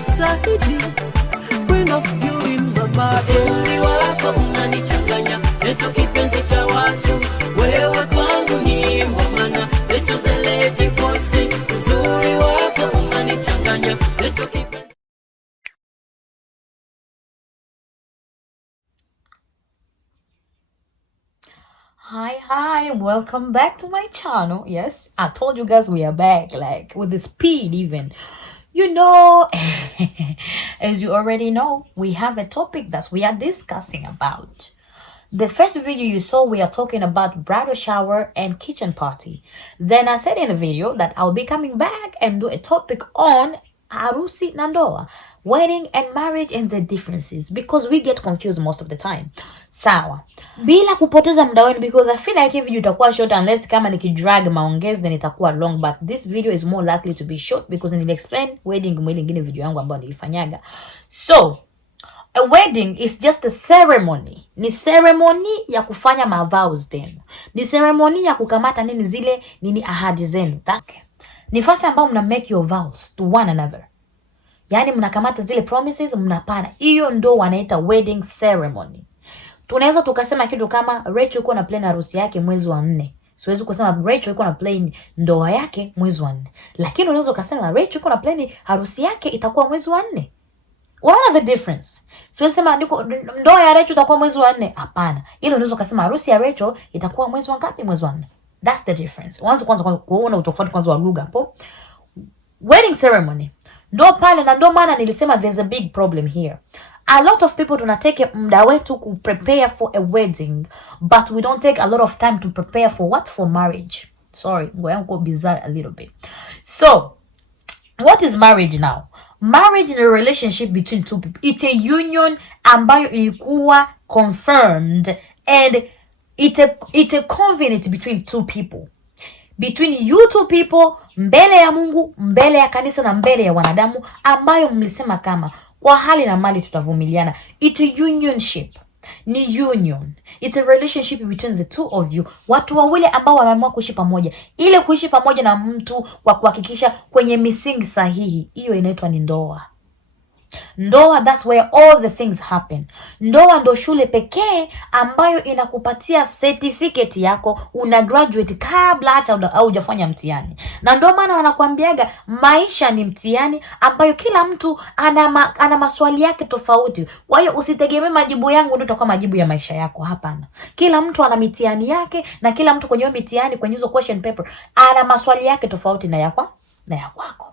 Saidi, queen of beauty mama. Uzuri wako unanichanganya, leto kipenzi cha watu. Wewe kwangu ni wamana, leto zeleti voice. Uzuri wako unanichanganya, leto kipenzi. Hi, welcome back to my channel. Yes, I told you guys we are back, like with the speed even. You know, as you already know, we have a topic that we are discussing about. The first video you saw, we are talking about bridal shower and kitchen party. Then I said in the video that I'll be coming back and do a topic on harusi na ndoa, wedding and marriage and the differences, because we get confused most of the time. Sawa, bila kupoteza muda wenu, because I feel like if video itakuwa short unless kama nikidrag maongezi then itakuwa long, but this video is more likely to be short because nili explain wedding mwingine video yangu ambayo nilifanyaga. So a wedding is just a ceremony. Ni ceremony ya kufanya mavows then. Ni ceremony ya kukamata nini zile nini ahadi zenu. Ni fasi ambao mna make your vows to one another. Yani mnakamata zile promises mnapana. Hiyo ndo wanaita wedding ceremony. Tunaweza tukasema kitu kama Rachel yuko na plan harusi yake mwezi wa 4. Siwezi kusema Rachel yuko na plan ndoa yake mwezi wa 4. Lakini unaweza kusema Rachel yuko na plan harusi yake itakuwa mwezi wa 4. Unaona the difference? Siwezi sema ndiko ndoa ya Rachel itakuwa mwezi wa 4. Hapana. Ile unaweza kusema harusi ya Rachel itakuwa mwezi wa ngapi? Mwezi wa 4. That's the difference. Kwanza kuona utofauti kwanza wa lugha hapo. Wedding ceremony. Ndo pale na ndo maana nilisema there's a big problem here. A lot of people don't take muda wetu to prepare for a wedding, but we don't take a lot of time to prepare for what? For marriage. Sorry, I'm going to go bizarre a little bit. So, what is marriage now? Marriage is a relationship between two people. It's a union ambayo ilikuwa confirmed, and it's a covenant between two people. Between you two people, mbele ya Mungu, mbele ya kanisa na mbele ya wanadamu, ambayo mlisema kama kwa hali na mali tutavumiliana. It's a unionship. Ni union. It's a relationship between the two of you. Watu wawili ambao wameamua kuishi pamoja. Ile kuishi pamoja na mtu kwa kuhakikisha kwenye misingi sahihi. Hiyo inaitwa ni ndoa. Ndoa, that's where all the things happen. Ndoa ndo shule pekee ambayo inakupatia certificate yako, una graduate kabla hata hujafanya mtihani. Na ndio maana wanakuambiaga maisha ni mtihani ambayo kila mtu ana maswali yake tofauti. Kwa hiyo usitegemee majibu yangu ndio itakuwa majibu ya maisha yako, hapana. Kila mtu ana mitihani yake, na kila mtu kwenye mitihani, kwenye hizo question paper ana maswali yake tofauti na ya kwako.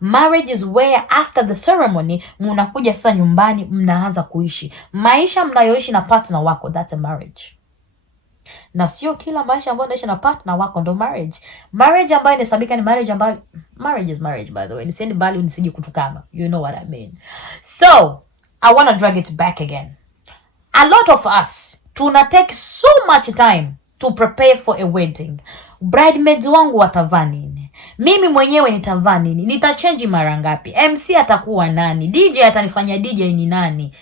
Marriage is where after the ceremony mnakuja sasa nyumbani, mnaanza kuishi maisha mnayoishi na partner wako. That's a marriage. Na sio kila maisha ambayo unaishi na partner wako ndo marriage. Marriage ambayo inasabika ni marriage ambayo, marriage is marriage by the way. Nisiendi bali unisije kutukana. You know what I mean. So, I want to drag it back again. A lot of us tuna take so much time to prepare for a wedding. Bridesmaids wangu watavaa nini? Mimi mwenyewe nitavaa nini? Nitachange mara ngapi? MC atakuwa nani? DJ atanifanya DJ ni nani?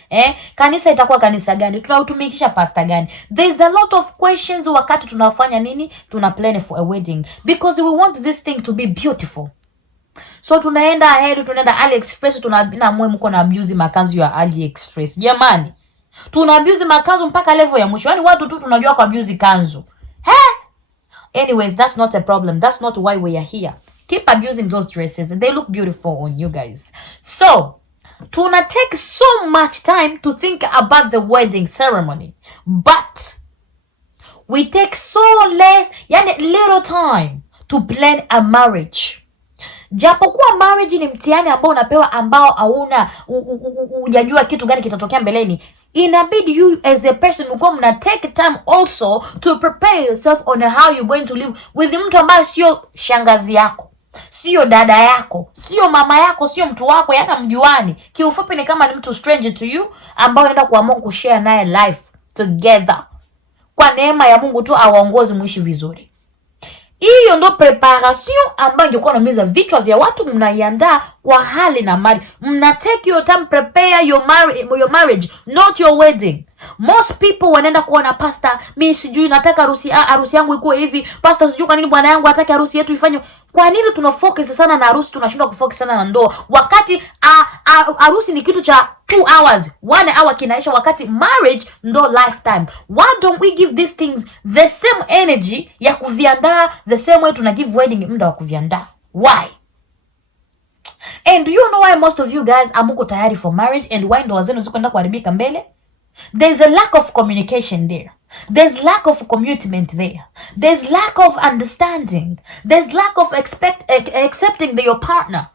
Kanisa itakuwa kanisa gani? Tunautumikisha pastor gani? There's a lot of questions wakati tunafanya nini? Tuna plan for a wedding, because we want this thing to be beautiful. So tunaenda ahead, tunaenda AliExpress, tunabina mwe mko na abuse makanzu ya AliExpress. Jamani, tuna abuse makanzu mpaka level ya mwisho. Yaani watu tu tunajua kwa abuse kanzu. Anyways, that's not a problem. That's not why we are here. Keep abusing those dresses. They look beautiful on you guys. So, tuna take so much time to think about the wedding ceremony. But, we take so little time to plan a marriage. Japokuwa marriage ni mtihani ambao unapewa ambao hauna hujajua kitu gani kitatokea mbeleni. Inabidi you as a person mna take time also to prepare yourself on how you're going to live with mtu ambaye sio shangazi yako, sio dada yako, sio mama yako, sio mtu wako, yana mjuani. Kiufupi ni kama ni mtu stranger to you ambao unaenda kuamua kushare naye life together. Kwa neema ya Mungu tu awaongoze muishi vizuri. Hiyo ndo preparation ambayo ingekuwa inaumiza vichwa vya watu. Mnaiandaa kwa hali na mali, mna take your time, prepare your marriage, not your wedding. Most people wanaenda kuona pastor, mimi sijui nataka harusi yangu ikuwe hivi. Pastor, sijui kwa nini bwana yangu hataki harusi yetu ifanye. Kwa nini tuna focus sana na harusi, tunashindwa kufocus sana na ndoa, wakati harusi ni kitu cha 2 hours, 1 hour kinaisha, wakati marriage ndo lifetime. Why don't we give these things the same energy ya kuviandaa, the same way tuna give wedding muda wa kuviandaa? Why? And do you know why most of you guys amuko tayari for marriage, and why ndoa zenu zikoenda kuharibika mbele? There's a lack of communication there. There's lack of commitment there. There's lack of understanding. There's lack of accepting your partner.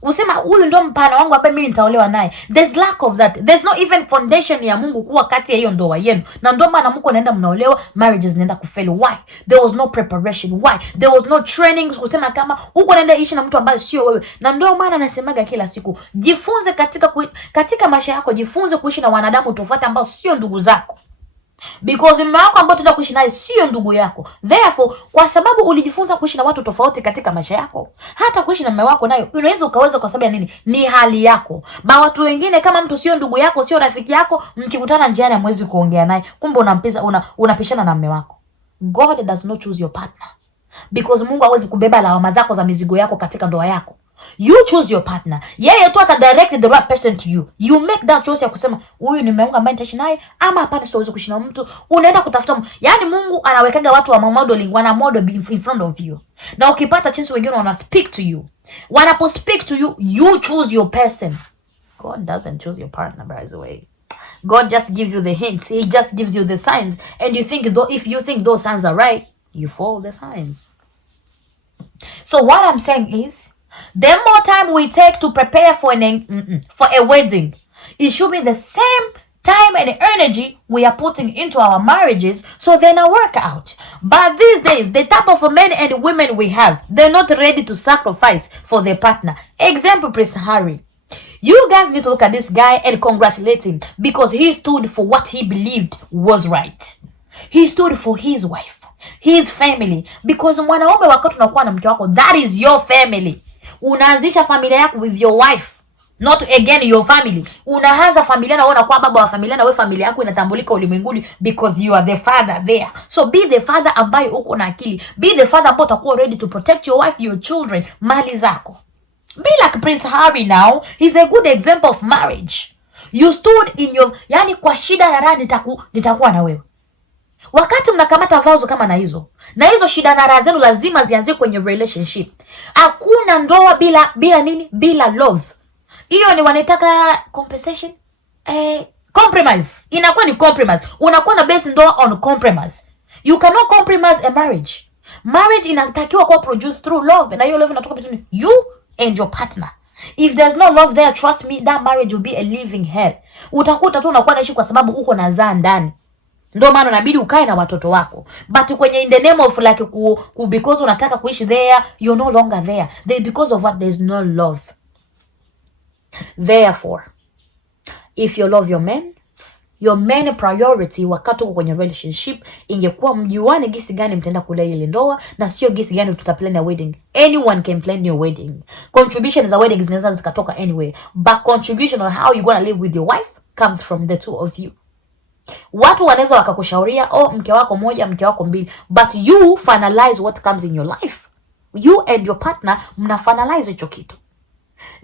Kusema huyu ndo mpana wangu hapa, mimi nitaolewa naye. There's lack of that. There's no even foundation ya Mungu kuwa kati ya hiyo ndoa yenu. Na ndio maana mko naenda mnaolewa, marriages zinaenda kufail. Why? There was no preparation. Why? There was no training. Kusema kama uko naenda ishi na mtu ambaye sio wewe. Na ndio maana nasemaga kila siku, jifunze katika maisha yako, jifunze kuishi na wanadamu tofauti ambao sio ndugu zako. Because mume wako ambao tunataka kuishi naye sio ndugu yako. Therefore, kwa sababu ulijifunza kuishi na watu tofauti katika maisha yako, hata kuishi na mume wako nayo unaweza ukaweza. Kwa sababu ya nini? Ni hali yako. Ba watu wengine, kama mtu sio ndugu yako, sio rafiki yako, mkikutana njiani hamwezi kuongea naye, kumbe unapishana na mume wako. God does not choose your partner, because Mungu hawezi kubeba lawama zako za mizigo yako katika ndoa yako. You choose your partner. Yeye tu ata direct the right person to you. You make that choice ya kusema huyu ni mume wangu ambaye nitaishi naye, ama hapana, siwezi kuishi na mtu. Unaenda kutafuta yani Mungu anawekaga watu wa modeling, wana model in front of you. Na ukipata chance wengine wana speak to you. Wanapo speak to you, you choose your person. God doesn't choose your partner, by the way. God just gives you the hints. He just gives you the signs, and you think if you think those signs are right, you follow the signs. So what I'm saying is, the more time we take to prepare for a wedding, it should be the same time and energy we are putting into our marriages, so they now work out. But these days, the type of men and women we have, they're not ready to sacrifice for their partner. Example, Prince Harry. You guys need to look at this guy and congratulate him, because he stood for what he believed was right. He stood for his wife, his family. Because mwanaume wakati unakuwa na mke wako, that is your family. Unaanzisha familia yako with your wife, not again your family. Unaanza familia na unakuwa baba wa familia, na wewe familia yako inatambulika ulimwenguni because you are the father there. So be the father ambaye uko na akili. Be the father ambaye utakuwa ready to protect your wife, your children, mali zako. Be like Prince Harry now. He's a good example of marriage. You stood in your, yani kwa shida na raha nitakuwa na wewe. Wakati mnakamata vows kama na hizo shida na raha zenu lazima zianze kwenye relationship. Hakuna ndoa bila nini? Bila love. Hiyo ni wanataka compensation, compromise. Inakuwa ni compromise. Unakuwa na base ndoa on compromise. You cannot compromise a marriage. Marriage inatakiwa kuwa produced through love, na hiyo love inatoka between you and your partner. If there's no love there, trust me, that marriage will be a living hell. Utakuta tu unakuwa naishi kwa sababu uko na zaa ndani. Ndio maana inabidi ukae na watoto wako. But kwenye in the name of like because unataka kuishi there, you're no longer there. Because of what? There's no love. Therefore, if you love your main priority wakati uko kwenye relationship ingekuwa mjuane gisi gani mtaenda kula ile ndoa, na sio gisi gani tutaplan a wedding. Anyone can plan your wedding. Contributions za wedding zinaweza zikatoka anywhere, but contribution on how you gonna live with your wife comes from the two of you. Watu wanaweza wakakushauria mke wako moja, mke wako mbili, but you finalize what comes in your life. You and your partner mna finalize hicho kitu.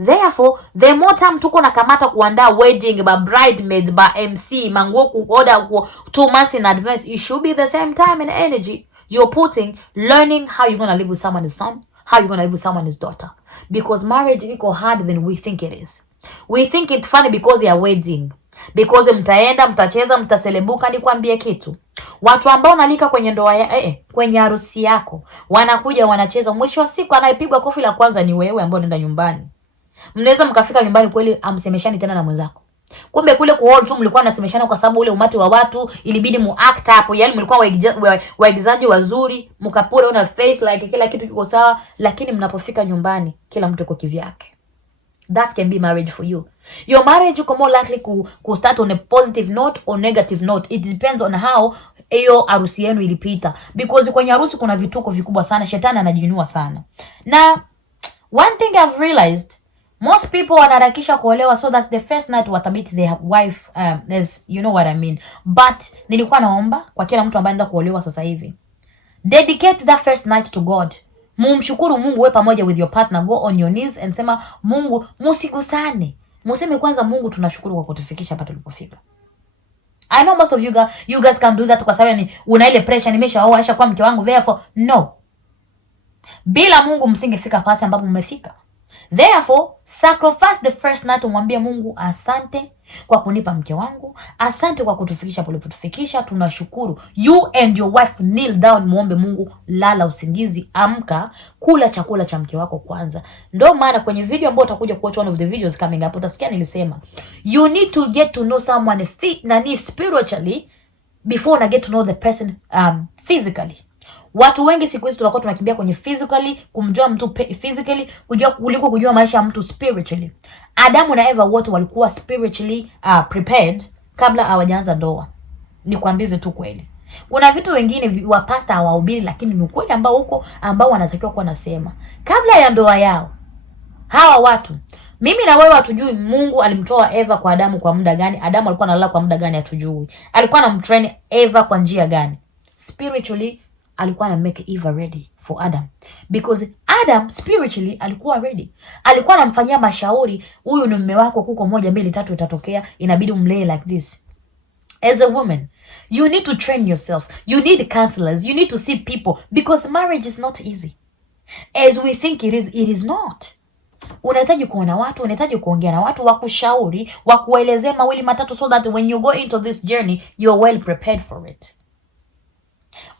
Therefore, the more time tuko na kamata kuandaa wedding, ba bridesmaids, ba MC, manguo kuorder 2 months in advance, it should be the same time and energy you're putting learning how you're going to live with someone's son, how you're going to live with someone's daughter. Because marriage is harder than we think it is. We think it's funny because you're wedding. Because mtaenda, mtacheza, mtaselebuka. Nikwambie kitu. Watu ambao nalika kwenye ndoa kwenye harusi yako, wanakuja wanacheza, mwisho wa siku anayepigwa kofi la kwanza ni wewe ambao unaenda nyumbani. Mnaweza mkafika nyumbani kweli amsemeshani tena na mwenzako. Kumbe kule kuhold tu mlikuwa mnasemeshana kwa sababu ule umati wa watu ilibidi muact hapo. Yani mlikuwa waigizaji wazuri, mkapura una face like kila kitu kiko sawa, lakini mnapofika nyumbani kila mtu yuko kivyake. that can be marriage for you. Your marriage you more likely ku start on a positive note or negative note. It depends on how hiyo harusi yenu ilipita, because kwenye harusi kuna vituko vikubwa sana, shetani anajiinua sana. Na one thing I've realized, most people wanaharakisha kuolewa so that's the first night watamit their wife, as you know what I mean. But nilikuwa naomba kwa kila mtu ambaye anaenda kuolewa sasa hivi, dedicate that first night to God. Mumshukuru Mungu, we pamoja with your partner, go on your knees and sema Mungu, musigusane, museme kwanza Mungu tunashukuru kwa kutufikisha hapa tulipofika. I know most of you guys can do that kwa sababu ni una ile pressure, nimeshaoa aisha kwa mke wangu, therefore no. Bila Mungu msingefika pasi ambapo mmefika. Therefore, sacrifice the first night, umwambie Mungu asante kwa kunipa mke wangu, asante kwa kutufikisha tulipotufikisha, tunashukuru. You and your wife kneel down, muombe Mungu, lala usingizi, amka, kula chakula cha mke wako kwanza. Ndio maana kwenye video ambayo utakuja kuwatch, one of the videos coming up, utasikia nilisema you need to get to know someone spiritually before you get to know the person physically. Watu wengi siku hizi tunakuwa tunakimbia kwenye physically, kumjua mtu physically kuliko kujua maisha ya mtu spiritually. Adamu na Eva wote walikuwa spiritually prepared kabla hawajaanza ndoa. Nikwambize tu kweli. Kuna vitu wengine wa pastor hawahubiri, lakini ni ukweli ambao huko ambao wanatakiwa kuwa nasema. Kabla ya ndoa yao, hawa watu, mimi na wewe hatujui Mungu alimtoa Eva kwa Adamu kwa muda gani, Adamu alikuwa analala kwa muda gani hatujui. Alikuwa anamtrain Eva kwa njia gani? Spiritually alikuwa na make Eva ready for Adam, because Adam spiritually alikuwa ready. Alikuwa anamfanyia mashauri, huyu ni mume wako, kuko 1 2 3 itatokea, inabidi umlee like this. As a woman, you need to train yourself. You need counselors. You need to see people, because marriage is not easy as we think it is. It is not. Unahitaji kuona watu, unahitaji kuongea na watu, wakushauri, wakuelezea mawili matatu, so that when you go into this journey you're well prepared for it.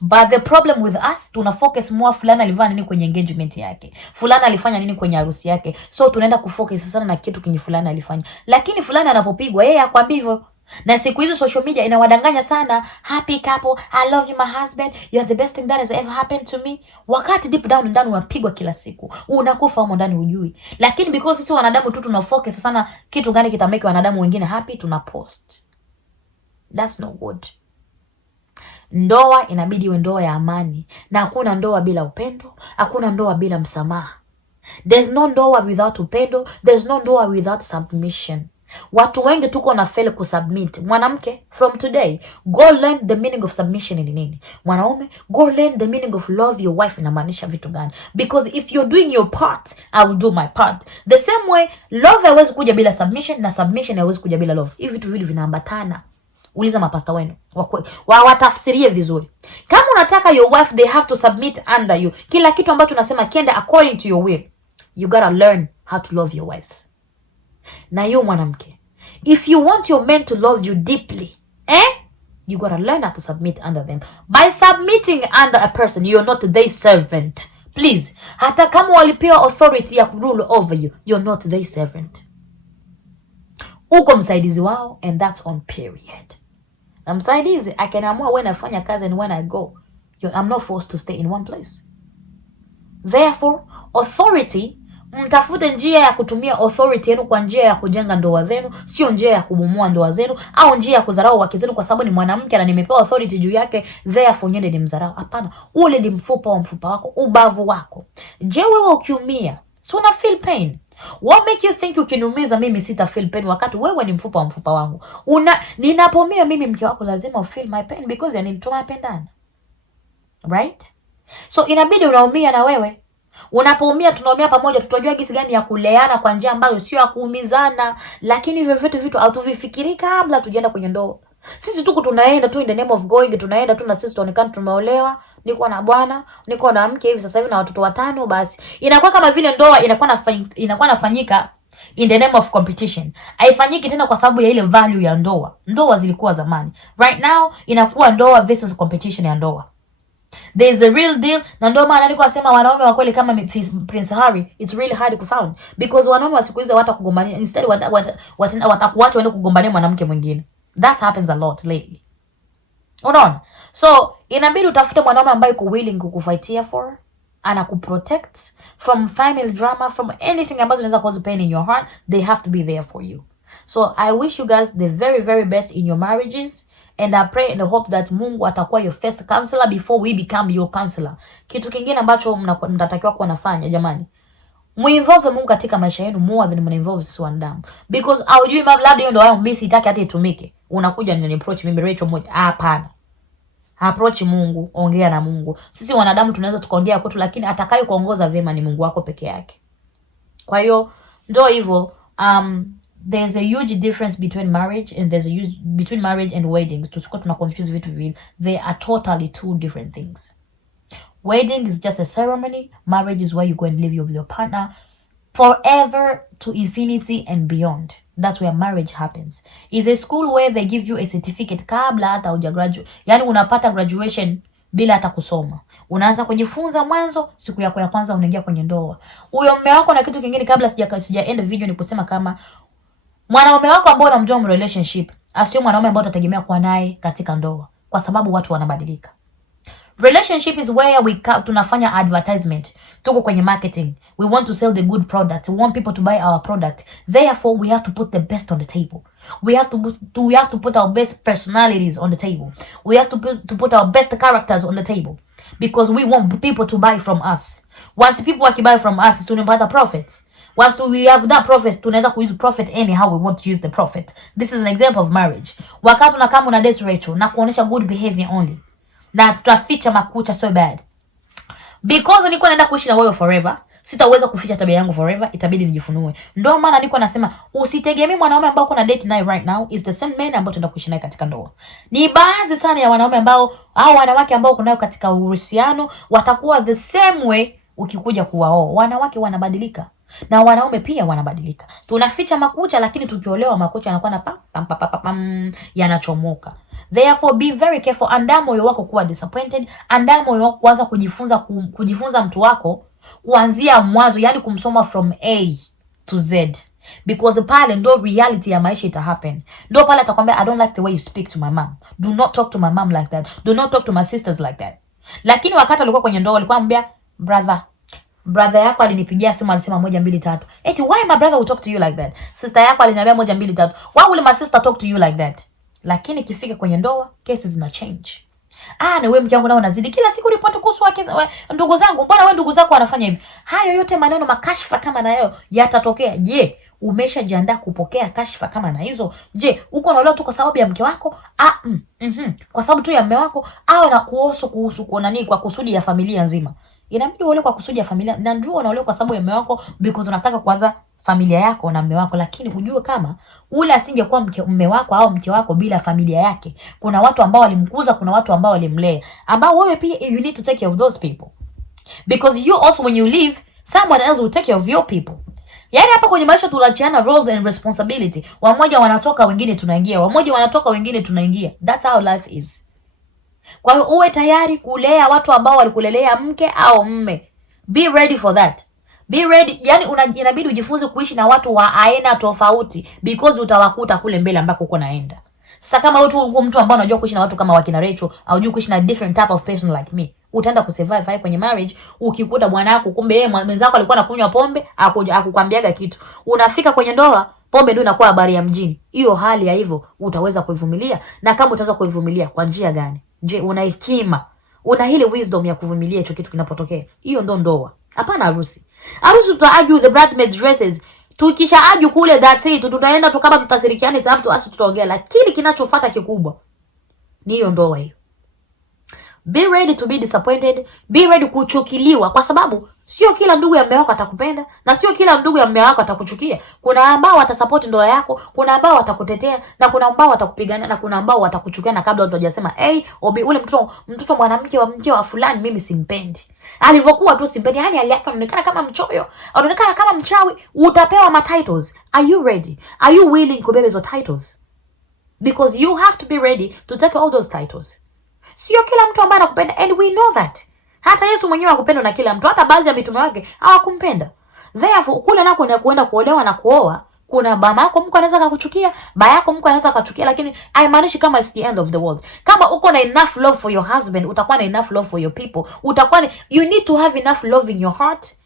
But the problem with us, tuna focus more fulani alifanya nini kwenye engagement yake, fulani alifanya nini kwenye harusi yake, so tunaenda kufocus sana na kitu kinyi fulani alifanya. Lakini fulani anapopigwa yeye akwambia hivyo. Na siku hizo social media inawadanganya sana, happy couple, I love you my husband, you're the best thing that has ever happened to me. Wakati deep down ndani unapigwa kila siku, unakufa huko ndani hujui. Lakini because sisi wanadamu tu tuna focus sana kitu gani kitamake wanadamu wengine happy, tuna post. That's no good. Ndoa inabidi iwe ndoa ya amani, na hakuna ndoa bila upendo, hakuna ndoa bila msamaha. There's no ndoa without upendo, there's no ndoa without submission. Watu wengi tuko na fail kusubmit. Mwanamke, from today, go learn the meaning of submission ni nini. Mwanaume, go learn the meaning of love your wife inamaanisha vitu gani. Because if you're doing your part, I will do my part. The same way, love haiwezi kuja bila submission, na submission haiwezi kuja bila love. Hivi vitu viwili vinaambatana. Uliza mapasta wenu watafsirie vizuri. Kama unataka your wife they have to submit under you, kila kitu ambacho tunasema kiende according to your will, you gotta learn how to love your wives. Na you mwanamke, if you want your men to love you deeply, you gotta learn how to submit under them. By submitting under a person, you're not their servant. Please, hata kama walipewa authority ya rule over you, you're not their servant. Uko msaidizi wao, and that's on period. Na msaidizi akaniamua when nafanya kazi and when I go, I'm not forced to stay in one place. Therefore, authority, mtafute njia ya kutumia authority yenu kwa njia ya kujenga ndoa zenu, sio njia ya kubomoa ndoa zenu au njia ya kudharau wake zenu kwa sababu ni mwanamke na nimepewa authority juu yake, therefore nyende ni mdharau. Hapana, ule ni mfupa wa mfupa wako, ubavu wako. Je, wewe ukiumia, so una feel pain? What make you think ukiniumiza mimi sita feel pain wakati wewe ni mfupa wa mfupa wangu? Ninapomia mimi mke wako lazima feel my pain because yani tunapendana. Right? So inabidi unaumia na wewe. Unapoumia tunaumia pamoja, tutajua gisi gani ya kuleana kwa njia ambayo sio ya kuumizana, lakini hivyo vitu hatuvifikiri kabla tujienda kwenye ndoa. Sisi tuko tunaenda tu in the name of going, tunaenda tu na sisi tuonekana tumeolewa, niko na bwana, niko na mke hivi sasa hivi na watoto 5, basi inakuwa kama vile ndoa inakuwa nafanyika in the name of competition. Haifanyiki tena kwa sababu ya ile value ya ndoa. Ndoa zilikuwa zamani. Right now inakuwa ndoa versus competition ya ndoa. There is a real deal. Na ndio maana niko nasema wanaume wa kweli kama Prince Harry, it's really hard to find, because wanaume wa siku hizi watakugombania, instead watakuacha waende kugombania mwanamke mwingine. That happens a lot lately. Unaona? So inabidi utafute mwanaume ambaye yuko willing kukufightia for, anakuprotect from family drama, from anything ambazo inaweza cause pain in your heart. They have to be there for you. So I wish you guys the very very best in your marriages, and I pray and hope that Mungu atakuwa your first counselor before we become your counselor. Kitu kingine ambacho mnatakiwa kuwa nafanya jamani, muinvolve Mungu katika maisha yenu more than mnainvolve sisi wanadamu, because aujui labda hiyo ndio wao mimi sitaki hata itumike, unakuja ni approach mimi Rachel moja. Hapana, approach Mungu, ongea na Mungu. Sisi wanadamu tunaweza tukaongea kwetu, lakini atakaye kuongoza vyema ni Mungu wako peke yake. Kwa hiyo ndio hivyo. There's a huge difference between marriage and between marriage and weddings. Tusikuwa tuna confuse vitu viwili. They are totally two different things. Wedding is just a ceremony. Marriage is where you go and live with your partner forever to infinity and beyond. That's where marriage happens. Is a school where they give you a certificate kabla hata uja graduate. Yani unapata graduation bila hata kusoma. Unaanza kujifunza mwanzo, siku yako ya kwanza unaingia kwenye ndoa. Huyo mume wako. Na kitu kingine kabla sija end video ni kusema kama mwanaume wako ambao unamjua mu relationship, asio mwanaume ambao utategemea kuwa naye katika ndoa, kwa sababu watu wanabadilika. Relationship is where tunafanya advertisement. Tuko kwenye marketing. We want to sell the good product. We want people to buy our product. Therefore, we have to put the best on the table. We have to put our best personalities on the table. We have to put our best characters on the table. Because we want people to buy from us. Once people buy from us, tunapata profit. Once we have that profit, tunaweza kuuse profit anyhow we want to use the profit. This is an example of marriage. Wakati unakama una date Rachel na kuonesha good behavior only, na tutaficha makucha so bad, because niko naenda kuishi na wewe forever, sitaweza kuficha tabia yangu forever, itabidi nijifunue. Ndio maana niko nasema usitegemee mwanaume ambao uko na date naye right now is the same man ambao tunaenda kuishi naye katika ndoa. Ni baadhi sana ya wanaume ambao au wanawake ambao uko nayo katika uhusiano watakuwa the same way ukikuja kuwaoa. Wanawake wanabadilika na wanaume pia wanabadilika. Tunaficha makucha, lakini tukiolewa makucha yanakuwa na yanachomoka. Therefore be very careful. Andaa moyo wako kuwa disappointed. Andaa moyo wako kuanza kujifunza mtu wako kuanzia mwanzo, yani kumsoma from A to Z, because pale ndo reality ya maisha ita happen. Ndo pale atakwambia I don't like the way you speak to my mom. Do not talk to my mom like that. Do not talk to my sisters like that. Lakini wakati alikuwa kwenye ndoa alikuwa anambia brother yako alinipigia simu alisema 1 2 3. Eti why my brother will talk to you like that? Sister yako aliniambia 1 2 3. Why will my sister talk to you like that? Lakini kifika kwenye ndoa cases zina change. Na wewe mke wangu nao unazidi kila siku ripoti kuhusu ndugu zangu. Mbona wewe ndugu zako wanafanya hivi? Hayo yote maneno makashfa kama nayo yatatokea. Je, umeshajiandaa kupokea kashfa kama na hizo? Je, uko unaolewa tu kwa sababu ya mke wako? Kwa sababu tu ya mume wako, au na kuhusu kuona nini kwa kusudi ya familia nzima? Inabidi uolewe kwa kusudi ya familia. Na ndio unaolewa kwa sababu ya mume wako because unataka kuanza familia yako na mume wako, lakini ujue kama ule asingekuwa mume wako au mke wako bila familia yake, kuna watu ambao walimkuza, kuna watu ambao walimlea, ambao wewe pia you need to take care of those people, because you also when you leave someone else will take care of your people. Yaani hapa kwenye maisha tunachiana roles and responsibility. Wamoja wanatoka wengine tunaingia, wamoja wanatoka wengine tunaingia. That's how life is. Kwa hiyo uwe tayari kulea watu ambao walikulelea mke au mme. Be ready for that. Be ready. Yani inabidi ujifunze kuishi na watu wa aina tofauti, because utawakuta kule mbele ambako uko naenda. Sasa kama mtu ambao unajua kuishi na watu kama wakina Rachel, au unajua kuishi na different type of person like me, utaenda kusurvive kwenye marriage. Ukikuta bwana wako kumbe yeye mwenzako alikuwa anakunywa pombe, akukwambiaga kitu, unafika kwenye ndoa pombe ndio inakuwa habari ya mjini. Hiyo hali ya hivyo utaweza kuivumilia? Na kama utaweza kuivumilia kwa njia gani? Je, una hekima, una ile wisdom ya kuvumilia hicho kitu kinapotokea? Hiyo ndo ndoa. Hapana harusi. Harusi tutajua the bridesmaids dresses. Tukisha aju kule that's it. Tutaenda tukaba tutasirikiane tu asi tutaongea, lakini kinachofuata kikubwa ni hiyo ndoa hiyo. Be ready to be disappointed. Be ready kuchukiliwa, kwa sababu sio kila ndugu ya mume wako atakupenda na sio kila ndugu ya mume wako atakuchukia. Kuna ambao watasupport ndoa yako, kuna ambao watakutetea, na kuna ambao watakupigana, na kuna ambao watakuchukia na kabla hujasema obi ule mtoto mwanamke wa mke wa fulani mimi simpendi. Alivyokuwa tu simpendi, hali yake anaonekana kama mchoyo, anaonekana kama mchawi. Utapewa ma titles. Are you ready? Are you willing kubeba hizo titles? Because you have to be ready to take all those titles. Sio kila mtu ambaye anakupenda, and we know that. Hata Yesu mwenyewe hakupendwa na kila mtu. Hata baadhi ya mitume wake hawakumpenda. Therefore kule nako ni kuenda kuolewa na kuoa, Kuna mama yako mko anaweza kukuchukia, baba yako mko anaweza kukuchukia, lakini haimaanishi kama it's the end of the world. Kama uko na enough love for your husband, utakuwa na enough love for your people. You need to have enough love in your heart.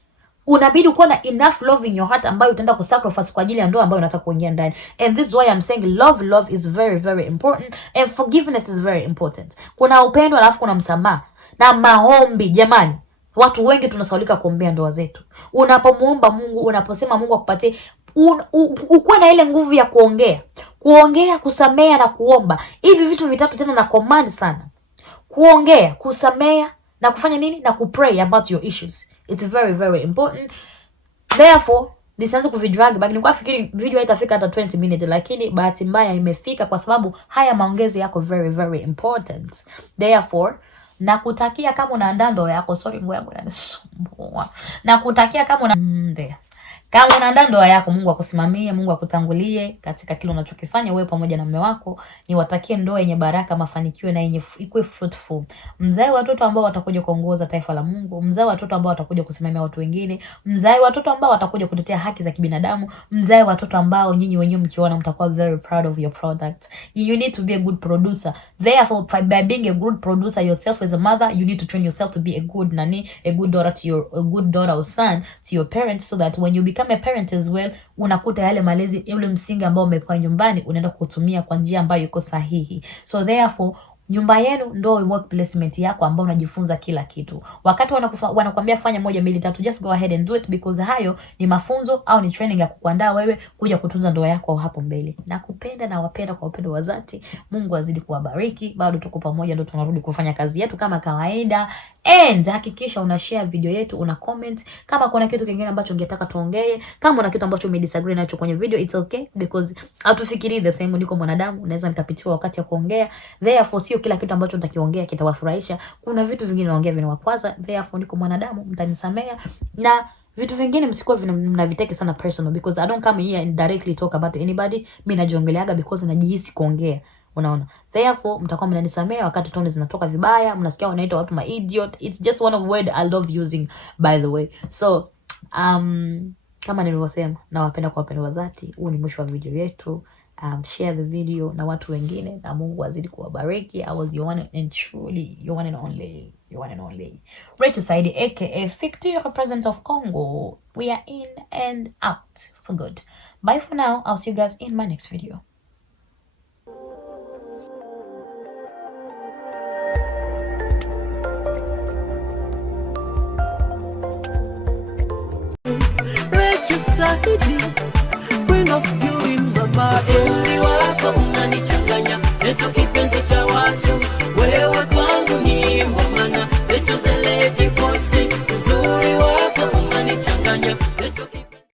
Unabidi kuwa na enough love in your heart ambayo utaenda kusacrifice kwa ajili ya ndoa ambayo unataka kuingia ndani. And this is why I'm saying love is very very important, and forgiveness is very important. Kuna upendo alafu kuna msamaha na maombi. Jamani, watu wengi tunasaulika kuombea ndoa zetu. Unapomuomba Mungu, unaposema Mungu akupatie, ukuwe na ile nguvu ya kuongea, kusamea na kuomba. Hivi vitu vitatu tena na command sana. Kuongea, kusamea na kufanya nini? Na kupray about your issues. It's very very important. Therefore, nisianze kuvidrag back. Nilikuwa fikiri video haitafika hata 20 minutes, lakini bahati mbaya imefika kwa sababu haya maongezi yako very very important. Therefore, nakutakia kama unaandaa ndoa yako, sorry nguo yangu inanisumbua. Nakutakia kama kama unaandaa ndoa yako, Mungu akusimamie, Mungu akutangulie katika kile unachokifanya wewe pamoja na mume wako. Niwatakie ndoa yenye baraka, mafanikio na yenye ikuwe fruitful. Mzae watoto ambao watakuja kuongoza taifa la Mungu, mzae watoto ambao watakuja kusimamia watu wengine, mzae watoto ambao watakuja kutetea haki za kibinadamu, mzae watoto ambao nyinyi wenyewe mkiona mtakuwa very proud of your product. You need to be a good producer. Therefore, by being a good producer yourself as a mother, you need to train yourself to be a good daughter or son to your parents, so that when you become a parent as well, unakuta yale malezi, ule msingi ambao umepewa nyumbani unaenda kutumia kwa njia ambayo iko sahihi. So therefore, nyumba yenu ndio work placement yako ambao unajifunza kila kitu. Wakati wanakuambia fanya 1 2 3, just go ahead and do it, because hayo ni mafunzo au ni training ya kukuandaa wewe kuja kutunza ndoa yako hapo mbele. Nakupenda na wapenda kwa upendo wa dhati. Mungu azidi kuwabariki. Bado tuko pamoja, ndio tunarudi kufanya kazi yetu kama kawaida. And hakikisha una share video yetu, una comment kama kuna kitu kingine ambacho ungetaka tuongee. Kama una kitu ambacho umedisagree nacho kwenye video, it's okay, because hatufikiri the same. Niko mwanadamu, naweza nikapitiwa wakati ya kuongea. Therefore, sio kila kitu ambacho nitakiongea kitawafurahisha. Kuna vitu vingine naongea vinawakwaza. Therefore, niko mwanadamu, mtanisamea. Na vitu vingine msikuwa mnaviteke sana personal, because I don't come here and directly talk about anybody. Mimi najiongeleaga because najihisi kuongea. Unaona? Therefore, mtakuwa mnanisamea wakati tone zinatoka vibaya, mnasikia wanaita watu ma idiot. It's just one of word I love using, by the way. So, kama nilivyosema, nawapenda kwa upendo wa dhati. Huu ni mwisho wa video yetu. Share the video na watu wengine, na Mungu azidi kuwabariki. I was your one and truly your one and only Rachel Saidi, aka Fictive representative of Congo. We are in and out for good. Bye for now. I'll see you guys in my next video. Rachel Saidi, queen of beauty, mama. Umri wako unanichanganya, neto kipenzi cha